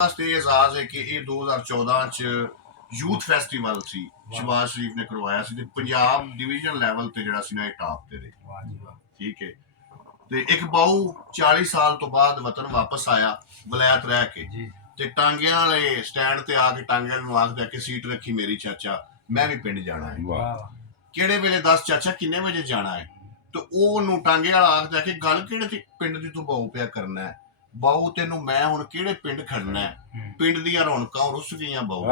ਵਾਸਤੇ एजाज है कि ये 2014 ਚ ਯੂਥ ਫੈਸਟੀਵਲ ਸੀ ਸ਼ਬਾਜ਼ ਸ਼ਰੀਫ ਨੇ ਕਰਵਾਇਆ ਸੀ ਤੇ ਪੰਜਾਬ ਡਿਵੀਜ਼ਨ ਲੈਵਲ ਤੇ ਜਿਹੜਾ ਸੀ ਨਾ ਇਹ ਟਾਪ ਤੇ ਰਹੇ। ਠੀਕ ਹੈ ਤੇ ਇੱਕ ਬਾਊ 40 ਸਾਲ ਤੋਂ ਬਾਅਦ ਵਤਨ ਵਾਪਸ ਆਇਆ ਵਲਾਇਤ ਰਹਿ ਕੇ ਤੇ ਟਾਂਗਿਆਂ ਵਾਲੇ ਸਟੈਂਡ ਤੇ ਆ ਕੇ ਟਾਂਗਿਆਂ ਨੂੰ ਆਖਦਾ ਕਿ ਸੀਟ ਰੱਖੀ ਮੇਰੀ ਚਾਚਾ ਮੈਂ ਵੀ ਪਿੰਡ ਜਾਣਾ ਹੈ। ਕਿਹੜੇ ਵੇਲੇ 10 ਚਾਚਾ ਕਿੰਨੇ ਵਜੇ ਜਾਣਾ ਹੈ ਤੇ ਉਹਨੂੰ ਟਾਂਗੇ ਵਾਲਾ ਆਖਦਾ ਕਿ ਗੱਲ ਕਿਹੜੇ ਪਿੰਡ ਦੀ ਤੂੰ ਬਾਊ ਪਿਆ ਕਰਨਾ ਹੈ। ਬਾਊ ਤੈਨੂੰ ਮੈਂ ਹੁਣ ਕਿਹੜੇ ਪਿੰਡ ਖੜਨਾ ਹੈ। ਪਿੰਡ ਦੀਆਂ ਰੌਣਕਾਂ ਰੁੱਸ ਗਈਆਂ ਬਾਊ,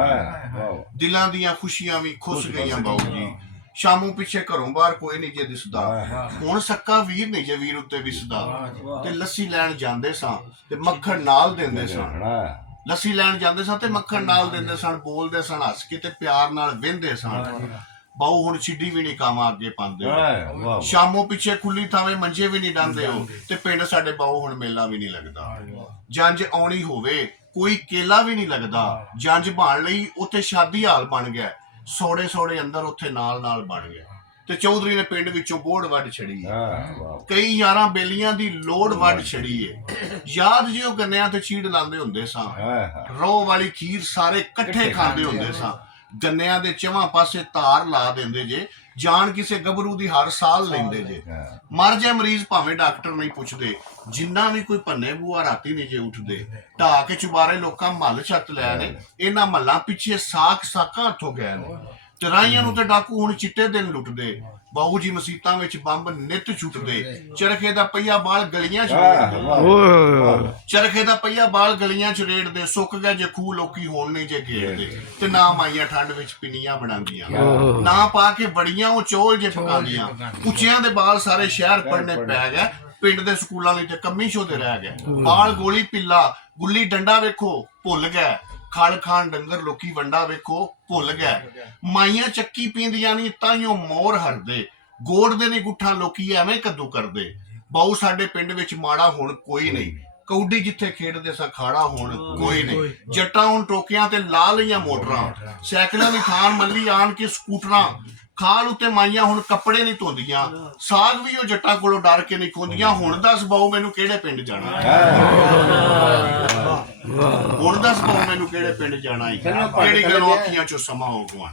ਦਿਲਾਂ ਦੀਆਂ ਖੁਸ਼ੀਆਂ ਵੀ ਖੁੱਸ ਗਈਆਂ ਬਾਊ ਜੀ। ਸ਼ਾਮੋਂ ਪਿੱਛੇ ਘਰੋਂ ਬਾਹਰ ਕੋਈ ਨਹੀਂ ਜੇ ਦਿਸਦਾ, ਹੁਣ ਸੱਕਾ ਵੀਰ ਨਹੀਂ ਜੇ ਵੀਰ ਉੱਤੇ ਵਿਸਦਾ। ਤੇ ਲੱਸੀ ਲੈਣ ਜਾਂਦੇ ਸਾਂ ਤੇ ਮੱਖਣ ਨਾਲ ਦਿੰਦੇ ਸਨ, ਲੱਸੀ ਲੈਣ ਜਾਂਦੇ ਸਾਂ ਤੇ ਮੱਖਣ ਨਾਲ ਦਿੰਦੇ ਸਨ, ਬੋਲਦੇ ਸਨ ਹੱਸ ਕੇ ਤੇ ਪਿਆਰ ਨਾਲ ਵਹਿੰਦੇ ਸਨ। ਬਾਊ ਹੁਣ ਛਿੱਡੀ ਵੀ ਨਹੀਂ ਕਾਮਾਂ ਅੱਗੇ ਪਾਉਂਦੇ ਹੋ, ਸ਼ਾਮੋਂ ਪਿੱਛੇ ਖੁੱਲੀ ਥਾਵੇਂ ਮੰਜੇ ਵੀ ਨਹੀਂ ਡਾਂਦੇ ਹੋ ਤੇ ਪਿੰਡ ਸਾਡੇ ਬਾਊ ਹੁਣ ਮੇਲਾ ਵੀ ਨਹੀਂ ਲੱਗਦਾ। ਜੰਜ ਆਉਣੀ ਹੋਵੇ ਕੋਈ ਕੇਲਾ ਵੀ ਨਹੀਂ ਲੱਗਦਾ, ਜੰਜ ਬਣ ਲਈ ਉੱਥੇ ਸ਼ਾਦੀ ਹਾਲ ਬਣ ਗਿਆ, ਸੋੜੇ ਸੋੜੇ ਅੰਦਰ ਉੱਥੇ ਨਾਲ ਨਾਲ ਬਣ ਗਿਆ। ਤੇ ਚੌਧਰੀ ਨੇ ਪਿੰਡ ਵਿੱਚੋਂ ਬੋੜ ਵੱਢ ਛੜੀ, ਕਈ ਯਾਰਾਂ ਬੇਲੀਆਂ ਦੀ ਲੋੜ ਵੱਢ ਛੜੀ ਏ। ਯਾਦ ਜਿਉ ਗੰਨਿਆਂ ਤੇ ਚੀੜ ਲਾਉਂਦੇ ਹੁੰਦੇ ਸਾਂ, ਰੋਹ ਵਾਲੀ ਖੀਰ ਸਾਰੇ ਇਕੱਠੇ ਖਾਂਦੇ ਹੁੰਦੇ ਸਾਂ। ਗੰਨਿਆਂ ਦੇ ਚਵਾਂ ਪਾਸੇ ਧਾਰ ਲਾ ਦਿੰਦੇ ਜੇ, ਜਾਨ ਕਿਸੇ ਗੱਭਰੂ ਦੀ ਹਰ ਸਾਲ ਲੈਂਦੇ ਜੇ। ਮਰ ਜੇ ਮਰੀਜ਼ ਭਾਵੇਂ ਡਾਕਟਰ ਨਹੀਂ ਪੁੱਛਦੇ, ਜਿੰਨਾ ਵੀ ਕੋਈ ਭੰਨੇ ਬੂਆ ਰਾਤੀ ਨਹੀਂ ਜੇ ਉੱਠਦੇ। ਢਾਹ ਕੇ ਚੁਬਾਰੇ ਲੋਕਾਂ ਮਹੱਲ ਛੱਤ ਲਿਆ ਨੇ, ਇਹਨਾਂ ਮਹੱਲਾਂ ਪਿੱਛੇ ਸਾਕਾਂ ਹੱਥੋਂ ਗਏ ਨੇ। ਚਰਾਈਆਂ ਨੂੰ ਤੇ ਡਾਕੂ ਹੁਣ ਚਿੱਟੇ ਦਿਨ ਲੁੱਟਦੇ, ਬਾਊ ਜੀ ਮਸੀਤਾਂ ਵਿੱਚ ਬੰਬ ਨਿੱਤ ਛੁੱਟਦੇ। ਚਰਖੇ ਦਾ ਪਹੀਆ ਬਾਲ ਗਲੀਆਂ ਚ ਰੇੜਦੇ, ਚਰਖੇ ਦਾ ਪਹੀਆ ਬਾਲ ਗਲੀਆਂ ਚ ਰੇੜਦੇ। ਸੁੱਕ ਗਏ ਜੇ ਖੂਹ ਲੋਕੀ ਹੋਣ ਨਹੀਂ ਜੇ ਘੇਰਦੇ। ਤੇ ਨਾ ਮਾਈਆਂ ਠੰਡ ਵਿੱਚ ਪਿੰਨੀਆਂ ਬਣਾਉਂਦੀਆਂ, ਨਾ ਪਾ ਕੇ ਬੜੀਆਂ ਉਹ ਚੋਲ ਜੇ ਪਕਾਉਂਦੀਆਂ। ਉੱਚਿਆਂ ਦੇ ਬਾਲ ਸਾਰੇ ਸ਼ਹਿਰ ਪੜਨੇ ਪੈ ਗਏ, ਪਿੰਡ ਦੇ ਸਕੂਲਾਂ ਲਈ ਤੇ ਕੰਮੀ ਸ਼ੋਦੇ ਰਹਿ ਗਏ। ਬਾਲ ਗੋਲੀ ਪਿੱਲਾ ਗੁੱਲੀ ਡੰਡਾ ਵੇਖੋ ਭੁੱਲ ਗਏ, ਖੜ ਖਾਨ ਡੰਗਰ ਲੋਕੀ ਵੰਡਾ ਵੇਖੋ ਭੁੱਲ ਗਏ। ਮਾਈਆਂ ਚੱਕੀ ਪੀਂਦੀਆਂ ਨਹੀਂ ਤਾਈਓ ਮੋਰ ਹਰਦੇ, ਗੋੜਦੇ ਨੇ ਗੁੱਠਾਂ ਲੋਕੀ ਐਵੇਂ ਕੱਦੂ ਕਰਦੇ। ਬਾਊ ਸਾਡੇ ਪਿੰਡ ਵਿੱਚ ਮਾੜਾ ਹੁਣ ਕੋਈ ਨਹੀਂ, ਕੌਡੀ ਜਿੱਥੇ ਖੇਡਦੇ ਸਾਂ ਖਾੜਾ ਹੁਣ ਕੋਈ ਨਹੀਂ। ਜੱਟਾਂ ਹੁਣ ਟੋਕਿਆਂ ਤੇ ਲਾ ਲਈਆਂ ਮੋਟਰਾਂ, ਸਾਈਕਲਾਂ ਦੀ ਥਾਂ ਮੱਲੀ ਆਣ ਕੇ ਸਕੂਟਰਾਂ। ਖਾਲ ਉੱਤੇ ਮਾਈਆਂ ਹੁਣ ਕੱਪੜੇ ਨਹੀਂ ਧੋਂਦੀਆਂ, ਸਾਗ ਵੀ ਉਹ ਜੱਟਾਂ ਕੋਲੋਂ ਡਰ ਕੇ ਨਹੀਂ ਖੋਂਦੀਆਂ। ਹੁਣ ਦੱਸ ਬਾਊ ਮੈਨੂੰ ਕਿਹੜੇ ਪਿੰਡ ਜਾਣਾ ਹੁਣ ਦੱਸ ਬਾਊ ਮੈਨੂੰ ਕਿਹੜੇ ਪਿੰਡ ਜਾਣਾ ਹੈ। ਕਿਹੜੀ ਗੱਲੋਂ ਅੱਖੀਆਂ ਚੋਂ ਸਮਾਂ ਹੋ ਗਵਾ।